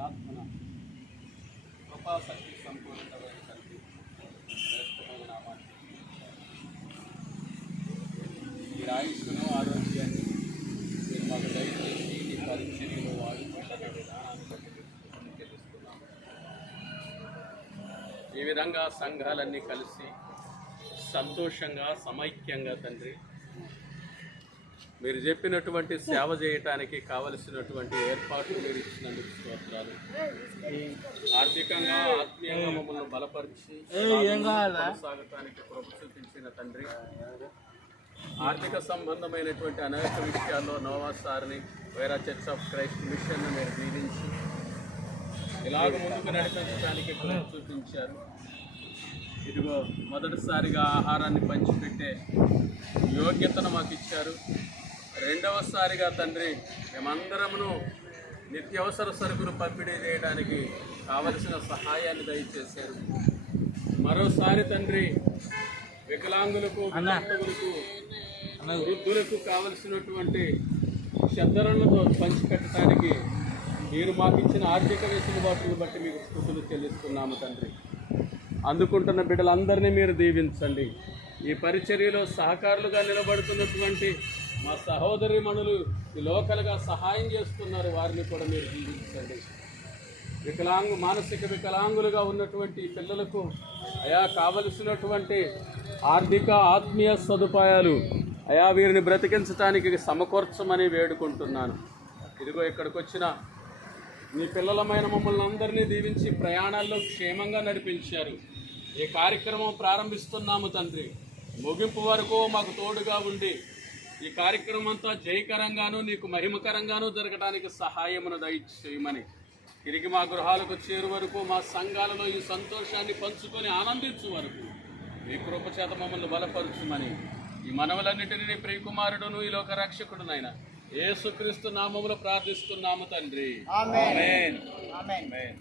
పరిశుద్ధాత్మన కృపాశక్తి సంపూర్ణమైన తండ్రి శ్రేష్టమైన నామాన్ని ఈ ఆయుష్ను ఆరోగ్యాన్ని మీరు మాకు దయచేసి ఈ పరిచర్యలో వాడుకుంటున్న విధానాన్ని బట్టి తెలుస్తున్నాము. ఈ విధంగా సంఘాలన్నీ కలిసి సంతోషంగా సమైక్యంగా తండ్రి మీరు చెప్పినటువంటి సేవ చేయటానికి కావలసినటువంటి ఏర్పాట్లు మీరు ఇచ్చినందుకు స్తోత్రాలు. ఆర్థికంగా ఆత్మీయంగా మమ్మల్ని బలపరిచి కొనసాగటానికి కృప చూపించిన తండ్రి, ఆర్థిక సంబంధమైనటువంటి అనేక విషయాల్లో నోవా సార్ని వేరా చర్చ్ ఆఫ్ క్రైస్ట్ మిషన్ మీరు దీవించి ఇలాగ ముందుకు నడిపించడానికి కృప చూపించారు. ఇదిగో మొదటిసారిగా ఆహారాన్ని పంచిపెట్టే యోగ్యతను మాకు ఇచ్చారు. రెండవసారిగా తండ్రి మేమందరమును నిత్యావసర సరుకులు పంపిణీ చేయడానికి కావలసిన సహాయాన్ని దయచేశారు. మరోసారి తండ్రి వికలాంగులకు, వితంతువులకు, వృద్ధులకు కావలసినటువంటి చెద్దరలతో పంచిపెట్టడానికి మీరు మాకు ఇచ్చిన ఆర్థిక వెసులుబాటును బట్టి మీకు స్తుతులు చెల్లిస్తున్నాము తండ్రి. అందుకుంటున్న బిడ్డలందరినీ మీరు దీవించండి. ఈ పరిచర్యలో సహకారులుగా నిలబడుతున్నటువంటి మా సహోదరిమణులు ఈ లోకలుగా సహాయం చేస్తున్నారు, వారిని కూడా మీరు దీవించండి. మానసిక వికలాంగులుగా ఉన్నటువంటి పిల్లలకు అయా కావలసినటువంటి ఆర్థిక ఆత్మీయ సదుపాయాలు అయా వీరిని బ్రతికించడానికి సమకూర్చమని వేడుకుంటున్నాను. ఇదిగో ఇక్కడికి వచ్చిన మీ పిల్లలమైన మమ్మల్ని అందరినీ దీవించి ప్రయాణాల్లో క్షేమంగా నడిపించారు. ఈ కార్యక్రమం ప్రారంభిస్తున్నాము తండ్రి, ముగింపు వరకు మాకు తోడుగా ఉండి ఈ కార్యక్రమం అంతా జయకరంగాను నీకు మహిమకరంగాను జరగడానికి సహాయమును దయచేయమని, తిరిగి మా గృహాలకు చేరు వరకు మా సంఘాలలో ఈ సంతోషాన్ని పంచుకొని ఆనందించు వరకు మీ కృప చేత మమ్మల్ని బలపరచుమని ఈ మనవలన్నిటినీ ప్రియకుమారుడును ఈ లోక రక్షకుడునైన యేసుక్రీస్తు నామములో ప్రార్థిస్తున్నాము తండ్రి. ఆమేన్. ఆమేన్. ఆమేన్.